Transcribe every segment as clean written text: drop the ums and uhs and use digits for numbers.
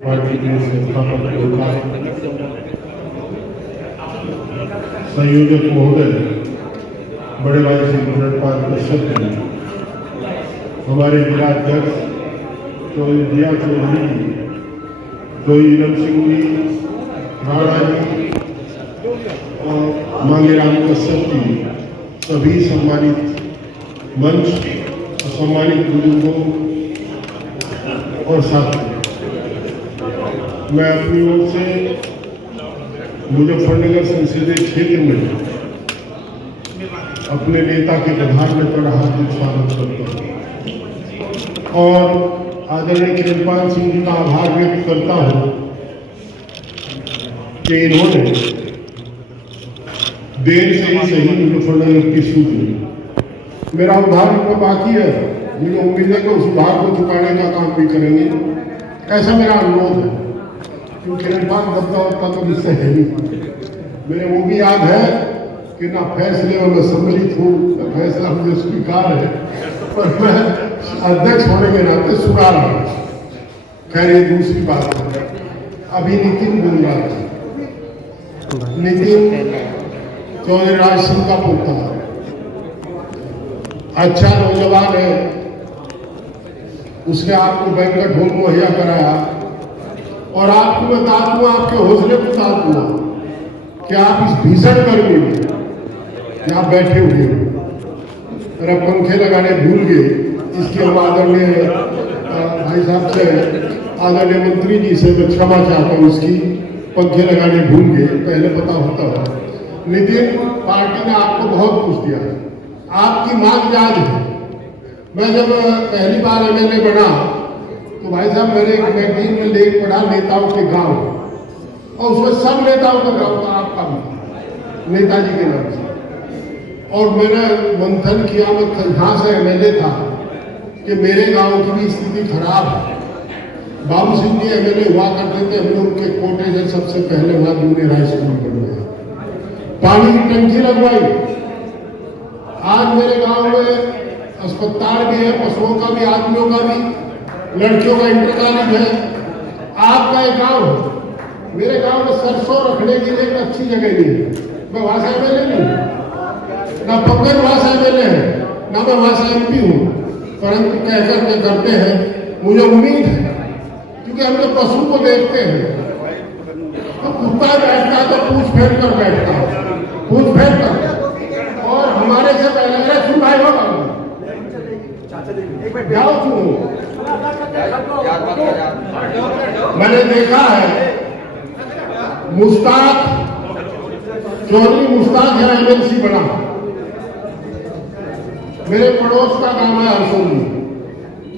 Party के संस्थापक संयोजक महोदय बड़े भाई श्री गुणपाल कश्यप जी, हमारे जिलाध्यक्ष चौधरी दिया चौधरी जी, चौधरी इलम सिंह जी, राणा जी और मांगेराम कश्यप जी, सभी सम्मानित मंच, सम्मानित बुजुर्गों और साथियों, मैं अपनी ओर से मुजफ्फरनगर संसदीय क्षेत्र में अपने नेता के प्रधान पर हार्दिक स्वागत करता हूँ और आदरणीय किरणपाल सिंह जी का आभार व्यक्त करता हूँ कि इन्होंने देर से ही सही मुजफ्फरनगर की सूझ ली। मेरा उद्धार इतना बाकी है, मुझे उम्मीद है कि उस उद्धार को चुकाने का काम भी करेंगे, ऐसा मेरा अनुरोध है। क्योंकि किरणपाल दबदबा तो मुझसे है नहीं। मेरे वो भी याद है कि ना फैसले में मैं सम्मिलित हूँ, ना फैसला मुझे स्वीकार है, पर मैं अध्यक्ष होने के नाते सुना रहा हूँ। खैर ये दूसरी बात है। अभी नितिन बोल रहा था, नितिन चौधरी राज सिंह का पोता अच्छा नौजवान है, उसने आपको बैंकट हॉल मुहैया कराया और आपको मैं बता दूं, आपके हौसले को बता दूंगा कि आप इस भीषण गर्मी में यहाँ बैठे हुए हो, मेरा पंखे लगाने भूल गए। इसके हम आदरणीय भाई साहब से, आदरणीय मंत्री जी से मैं क्षमा चाहता हूँ, इसकी पंखे लगाने भूल गए, पहले पता होता है। नितिन, पार्टी ने आपको बहुत कुछ दिया है, आपकी मांग याद है। मैं जब पहली बार एमएलए बना तो भाई साहब मैंने एक मैगजीन में लेख पढ़ा नेताओं के गांव, और उसमें सब नेताओं का गांव था, आपका भी नेताजी के नाम से। और मैंने मंथन किया, मैं यहाँ से एमएलए था, कि मेरे गांव की भी स्थिति खराब है। बाबू सिंह जी एमएलए हुआ करते थे, हम लोग के कोटे से सबसे पहले वहां जूनियर हाई स्कूल बनवाया, पानी की टंकी लगवाई। आज मेरे गांव में अस्पताल भी है, पशुओं का भी, आदमियों का भी, लड़कियों का इंटर कॉलेज है। आपका एक गांव, मेरे गांव में सरसों रखने के लिए एक अच्छी जगह नहीं है। मैं वहां से एमएलए नहीं, ना पंकज वहां से एमएलए है, ना मैं वहां से एमपी हूँ, परंतु कहकर के करते हैं। मुझे उम्मीद है, क्योंकि हम लोग पशु को देखते हैं, तो कुत्ता बैठता है तो पूछ फेर कर बैठता है, पूछ फेर कर, और हमारे से पहले मेरा क्यों भाई होगा जाओ क्यों। मैंने देखा है मुश्ताक चौधरी, मुश्ताक है एमएलसी बना, मेरे पड़ोस का गांव है हरसोली,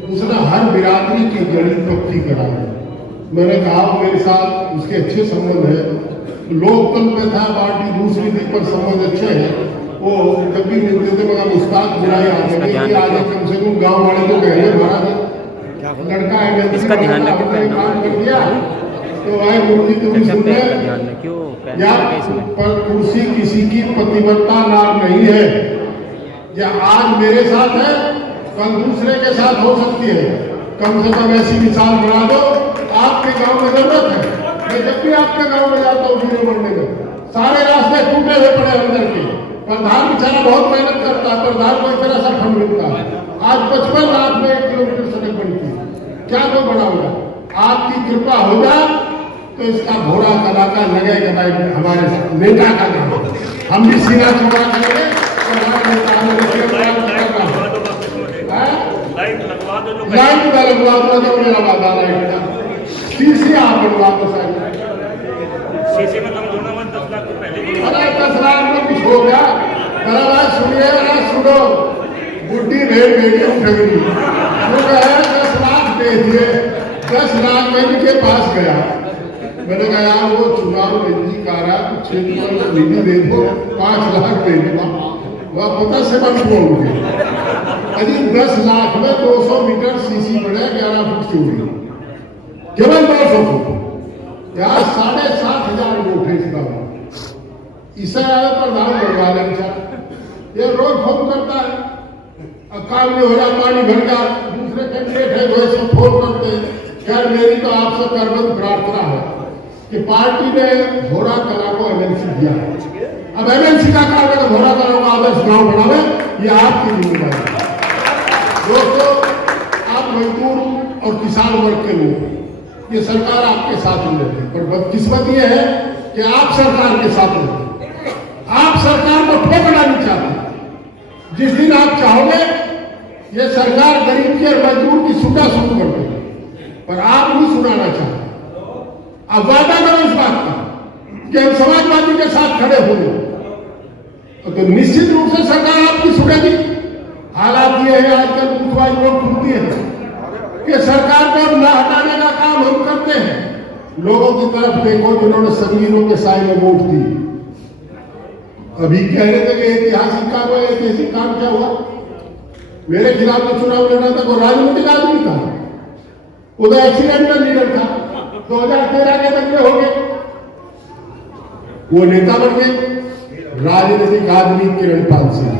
उसने हर बिरादरी की जड़ी पक्की करा है। मैंने कहा मेरे साथ उसके अच्छे संबंध है, लोकतंत्र में था, पार्टी दूसरी थी, पर संबंध अच्छे हैं। वो जब भी मिलते थे मगर मुश्ताक बुराई आगे कम से कम गाँव वाले तो कहेंगे महाराज लड़का है, इसका ध्यान काम कर दिया तो भाई मुर्गी तुम सुन या पर कुर्सी किसी की प्रतिबद्धता नाम नहीं है। या आज मेरे साथ है, कल दूसरे के साथ हो सकती है। कम से कम ऐसी मिसाल बना दो, आपके गांव में जरूरत है। मैं जब भी आपके गांव में जाता हूँ वीडियो बनने में, सारे रास्ते टूटे हुए पड़े अंदर के। प्रधान बेचारा बहुत मेहनत करता है, प्रधान को इस तरह से फंड मिलता है। आज 55 लाख में 1 किलोमीटर सड़क बनती है, क्या कोई बड़ा होगा। आपकी कृपा होगा तो इसका घोड़ा कलाकार लगेगा भाई, हमारे नेता का नाम हम भी सीना चुका करेंगे। लाइट लगवा दो तो मेरा वादा रहेगा, सीसी आप बनवा दो साहब, सीसी में कम होना 10 लाख तो पहले। अरे 10 लाख में कुछ हो गया, मेरा बात सुनिए, मेरा सुनो, बुढ़ी भेड़ बेटी उठेगी, वो कहे 10 लाख दे दिए, 10 लाख में इनके पास गया। मैंने कहा यार वो चुनाव नजदीक आ रहा, कुछ निधि दे दो, 5 लाख दे दूंगा, वह पता से बंद हो गए। अभी 10 लाख में 200 मीटर सीसी पड़े, 11 फुट चौड़ी, केवल 200 फुट यार, 7,500 वोट है इसका। इसे आया प्रधान बनवा लेंगे, ये रोज फोन करता है, काम नहीं हो रहा, पानी भर गया, दूसरे कैंडिडेट है वो सब फोन करते हैं, खैर मेरी तो आपसे करबद्ध प्रार्थना है कि पार्टी ने घोड़ा कला को एमएलसी दिया है। अब एमएलसी का काम है घोड़ा कला को आदर्श गांव बनावे, ये आपकी जिम्मेदारी है। दोस्तों, आप मजदूर और किसान वर्ग के लोग, ये सरकार आपके साथ में रहती है, पर बदकिस्मत ये है कि आप सरकार के साथ रहते, आप सरकार को ठोकना नहीं चाहते। जिस दिन आप चाहोगे ये सरकार गरीब की और मजदूर की सुधा शुरू कर देगी, पर आप नहीं सुनाना चाहते। अब वादा करो इस बात का कि हम समाजवादी के साथ खड़े होंगे, तो निश्चित रूप से सरकार आपकी सुनेगी। हालात ये है आजकल कुछ लोग घूमती है कि सरकार को न हटाने का काम हम करते हैं। लोगों की तरफ देखो जिन्होंने संगीनों के साए में वोट दी। अभी कह रहे थे कि ऐतिहासिक काम है, ऐतिहासिक काम क्या हुआ? मेरे खिलाफ जो चुनाव लड़ा था वो राजनीतिक आदमी था, वो तो एक्सीडेंटल लीडर था। 2013 के दंगे हो गए, वो नेता बन गए। राजनीतिक आदमी किरणपाल सिंह,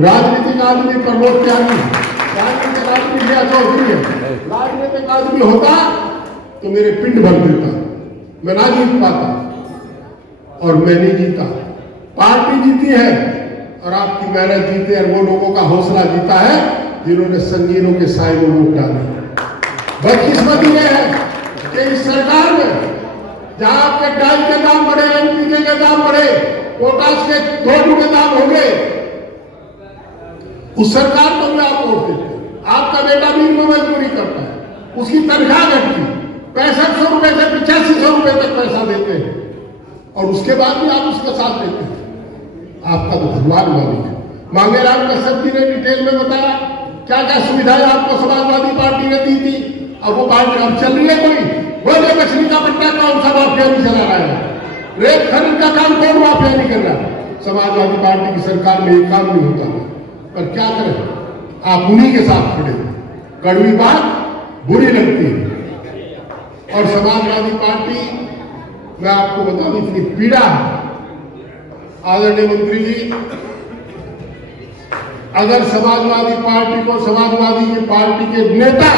राजनीतिक आदमी प्रमोद त्यागी, राजनीतिक आदमी जया चौधरी है। राजनीतिक आदमी होता तो मेरे पिंड भर देता, मैं ना जीत पाता, और मैं नहीं जीता। पार्टी जीती है और आपकी मेहनत जीती है, और वो लोगों का हौसला जीता है जिन्होंने संगीनों के साए में वोट डाले। बदकिस्मती यह है कि इस सरकार में जहां आपके डाल के दाम बढ़े, एनपीके के दाम बढ़े, पोटाश के धोने के दाम हो गए, उस सरकार को भी आप वोट देते। आपका बेटा मिनिमम मजदूरी करता है, उसकी तनख्वाह घटती 6500 रुपए से 8500 रुपए तक पैसा देते हैं, और उसके बाद भी आप उसके साथ देते हैं। आपका तो भगवान मालिक है। मांगेराम कश्यप जी ने डिटेल में बताया क्या क्या सुविधाएं आपको समाजवादी पार्टी ने दी थी, और वो पार्टी अब चल रही है कोई? बोले मछली का पट्टा कौन सा माफिया नहीं चला रहा है? रेत खनन का काम कौन माफिया नहीं कर रहा? समाजवादी पार्टी की सरकार में ये काम नहीं होता, पर क्या करें, आप उन्हीं के साथ खड़े। कड़वी बात बुरी लगती है, और समाजवादी पार्टी, मैं आपको बता दूं, इतनी पीड़ा है। आदरणीय मंत्री जी, अगर समाजवादी पार्टी को समाजवादी की पार्टी के नेता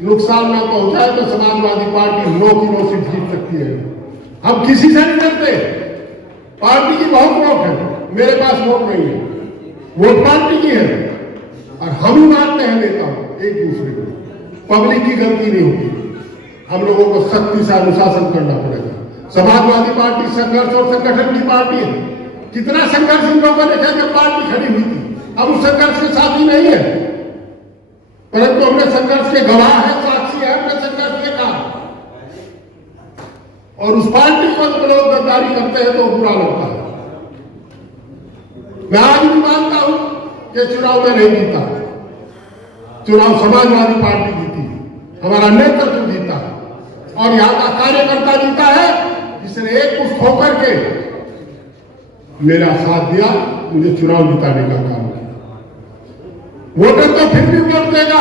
नुकसान ना पहुंचाए तो समाजवादी पार्टी 9 की 9 सीट जीत सकती है। हम किसी से नहीं डरते। पार्टी की बहुत वोट है, मेरे पास वोट नहीं है, वोट पार्टी की है, और हम ही मानते हैं नेता एक दूसरे को। पब्लिक की गलती नहीं होती, हम लोगों को सख्ती से अनुशासन करना पड़ेगा। समाजवादी पार्टी संघर्ष और संगठन की पार्टी है। कितना संघर्ष इन लोगों ने किया जब पार्टी खड़ी हुई थी, अब उस संघर्ष के साथ ही नहीं है, परंतु हमने संघर्ष के गवाह है, साक्षी है हमने संघर्ष के काम। और उस पार्टी को जब लोग गद्दारी करते हैं तो बुरा लगता है। मैं आज भी मानता हूं कि चुनाव में नहीं जीता, चुनाव समाजवादी पार्टी जीती, हमारा नेतृत्व जीता, और यहां का कार्यकर्ता जीता है जिसने एक मुश्त होकर के मेरा साथ दिया, मुझे चुनाव जिताने का काम किया। वोटर तो फिर भी वोट देगा,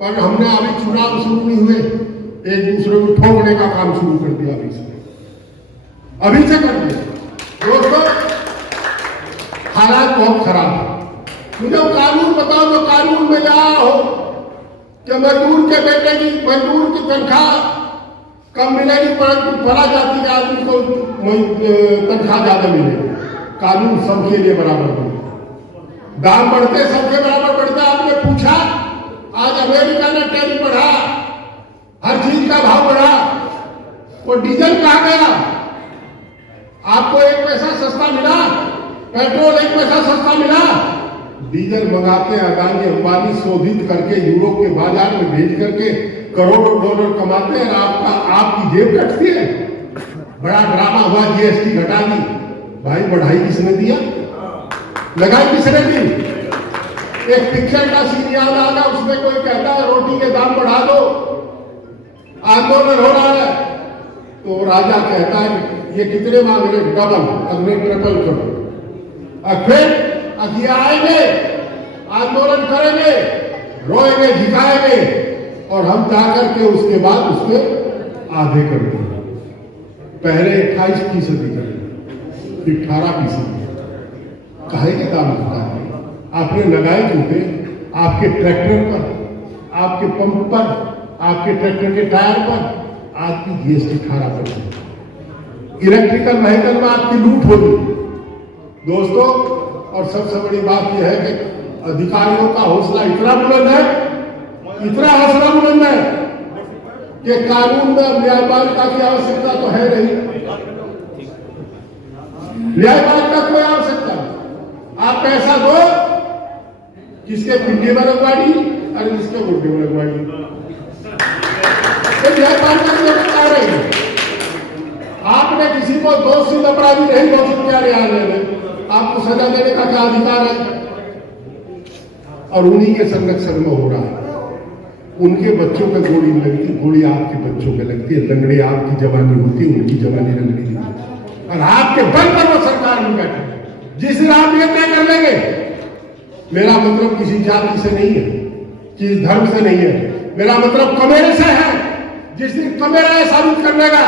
पर हमने अभी चुनाव शुरू नहीं हुए, एक दूसरे को ठोकने का काम शुरू कर दिया अभी से कर दिया। दोस्तों, हालात बहुत खराब है। मुझे कानून बताओ तो कानून में यह हो कि मजदूर के बेटे की, मजदूर की तनख्वाह कम मिलेगी, परंतु फला जाति के आदमी को तनख्वाह ज्यादा मिलेगी। कानून सबके लिए बराबर हो, दाम बढ़ते सबके बराबर बढ़ता। आपने पूछा, आज अमेरिका ने टैरिफ बढ़ा, हर चीज का भाव बढ़ा, वो डीजल कहां गया? आपको 1 पैसा सस्ता मिला, पेट्रोल 1 पैसा सस्ता मिला। डीजल मंगाते हैं अदानी अंबानी, शोधित करके यूरोप के बाजार में भेज करके करोड़ों डॉलर कमाते हैं, और आपकी जेब कटती है। बड़ा ड्रामा हुआ, जीएसटी घटा दी। भाई बढ़ाई किसने दिया, लगाई किसने दी? एक पिक्चर का सीन याद आ गया, उसमें कोई कहता है रोटी के दाम बढ़ा दो, आंदोलन हो रहा है, तो राजा कहता है ये कितने मांग रहे? डबल, अगले ट्रिपल करो। और फिर अगिया आएंगे, आंदोलन करेंगे, रोएंगे, झिकाएंगे, और हम जाकर के उसके बाद उसके आधे कर देंगे। पहले 28% करेंगे, फिर 18%। काहे के दाम घटा है? आपने लगाए क्यों थे? आपके ट्रैक्टर पर, आपके पंप पर, आपके ट्रैक्टर के टायर पर आपकी जीएसटी 18%, इलेक्ट्रिकल व्हीकल में आपकी लूट होगी दोस्तों। और सबसे बड़ी बात यह है कि अधिकारियों का हौसला इतना बुलंद है, इतना हौसला बुलंद है कि कानून में न्यायपालिका की आवश्यकता तो है नहीं, न्यायपालिका कोई आवश्यकता नहीं। आप पैसा दो, किसके पिंडे में लगवाड़ी और किसके गुड्डे में लगवाड़ी, न्यायपालिका की आवश्यकता रही। आपने किसी को दोषी अपराधी नहीं घोषित किया न्यायालय ने, आपको सजा देने का क्या अधिकार है? और उन्हीं के संरक्षण में हो रहा है। उनके बच्चों पे गोली लगती, गोली आपके बच्चों पे लगती है, लंगड़ी आपकी जवानी होती है, उनकी जवानी लंगड़ी नहीं होती। और आपके बल पर वो सरकार में बैठे, जिस दिन आप ये तय कर लेंगे, मेरा मतलब किसी जाति से नहीं है, किसी धर्म से नहीं है, मेरा मतलब कमेरे से है। जिस दिन कमेरा साबित कर लेगा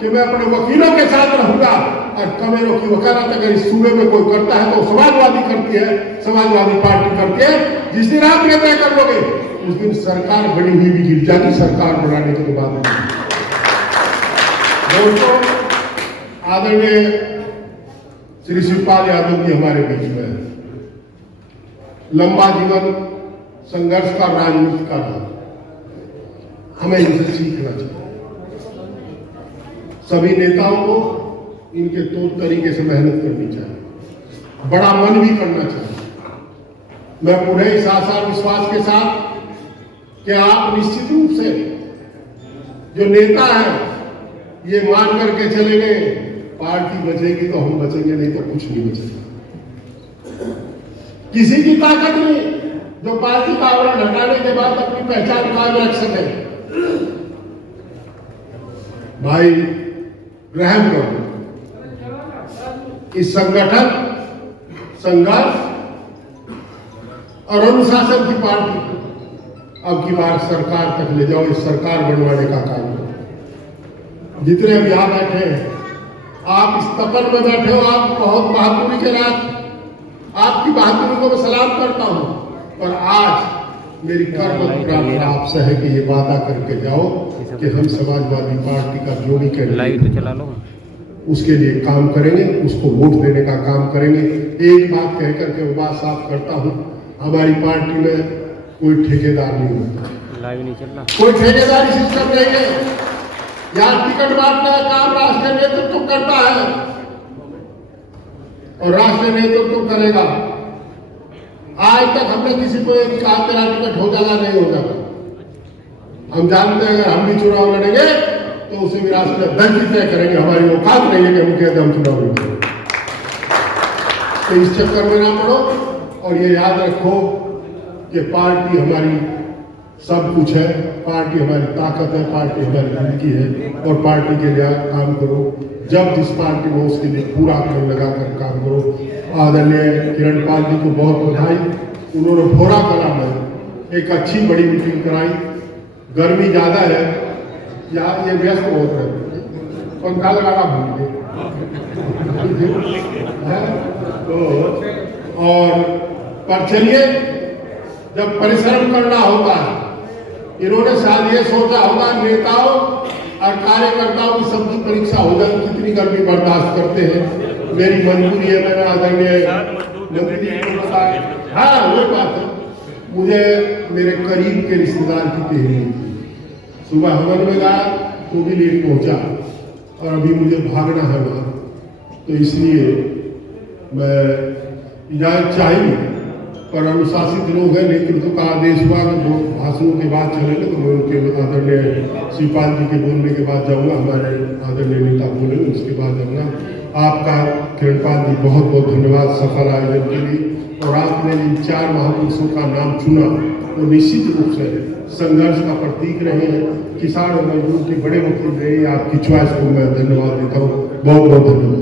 कि मैं अपने वकीलों के साथ रहूंगा, और कमेरों की वकालत अगर इस सूबे में कोई करता है तो समाजवादी करती है, समाजवादी पार्टी करती है। जिस दिन आप ये तय कर लोगे, उस दिन सरकार बनी हुई भी गिर जाएगी, सरकार बनाने के बाद। दोस्तों, आदरणीय श्री शिवपाल यादव जी हमारे बीच में है। लंबा जीवन संघर्ष का, राजनीति का रहा, हमें इनसे सीखना चाहिए। सभी नेताओं को इनके तौर तरीके से मेहनत करनी चाहिए, बड़ा मन भी करना चाहिए। मैं पूरे इस आशा विश्वास के साथ कि आप निश्चित रूप से जो नेता है ये मान करके चलेंगे, पार्टी बचेगी तो हम बचेंगे, नहीं तो कुछ नहीं बचेगा। किसी की ताकत नहीं जो पार्टी का आवरण हटाने के बाद अपनी पहचान कायम रख सके। भाई रहम करो, इस संगठन, संघर्ष और अनुशासन की पार्टी अब की बार सरकार तक ले जाओ, इस सरकार बनवाने का काम करो। जितने अब यहां बैठे हैं, आप इस तपन में बैठे हो, आप बहुत बहादुरी के साथ, आपकी बहादुरी को मैं सलाम करता हूं। पर आज मेरी कर्म प्रार्थना आपसे है कि ये वादा करके जाओ कि हम समाजवादी पार्टी का जोड़ी के चला लो, उसके लिए काम करेंगे, उसको वोट देने का काम करेंगे। एक बात कह करके वो बात साफ करता हूं, हमारी पार्टी में कोई ठेकेदार नहीं होता, कोई ठेकेदारी सिस्टम नहीं है। यहाँ टिकट बांटने का काम राष्ट्रीय नेतृत्व करता है और राष्ट्रीय नेतृत्व करेगा। आज तक हमने किसी को कहा तेरा टिकट हो जाएगा, नहीं हो जाएगा। हम जानते हैं अगर हम भी चुनाव लड़ेंगे तो उसे भी राष्ट्रीय दल ही तय करेंगे, हमारी औकात नहीं है कि हम कहते हम चुनाव लड़ेंगे। तो इस चक्कर में ना पड़ो और ये याद रखो कि पार्टी हमारी सब कुछ है, पार्टी हमारी ताकत है, पार्टी हमारी जिंदगी है और पार्टी के लिए काम करो। जब जिस पार्टी में उसके लिए पूरा मन लगाकर काम करो। आदरणीय किरण पाल जी को बहुत बधाई, उन्होंने भोरा कला में एक अच्छी बड़ी मीटिंग कराई। गर्मी ज्यादा है, यार ये व्यस्त बहुत है, पंखा लगाना भूल गए तो। और पर चलिए, जब परिश्रम करना होगा, इन्होंने शायद ये सोचा होगा नेताओं और कार्यकर्ताओं की सबकी परीक्षा होगा कितनी गर्मी बर्दाश्त करते हैं। मेरी मजबूरी है, मैंने आदरणीय मंत्री जी को बताया। हाँ वही बात है, मुझे मेरे करीब के रिश्तेदार की टेहरी थी, सुबह हवन में गया तो भी लेट पहुंचा और अभी मुझे भागना है वहां, तो इसलिए मैं इजाजत चाहिए। पर अनुशासित लोग हैं, नेतृत्व का आदेश हुआ कि दो भाषणों के बाद चलेंगे तो मैं उनके आदरणीय शिवपाल जी के बोलने के बाद जाऊंगा, हमारे आदरणीय नेता बोलेंगे उसके बाद जाऊंगा। आपका किरणपाल जी बहुत बहुत धन्यवाद सफल आयोजन के लिए। और आपने इन 4 महापुरुषों का नाम चुना वो निश्चित रूप से संघर्ष का प्रतीक रहे हैं, किसान और मजदूर के बड़े वकील रहे। आपकी च्वाइस को मैं धन्यवाद देता हूँ, बहुत बहुत धन्यवाद।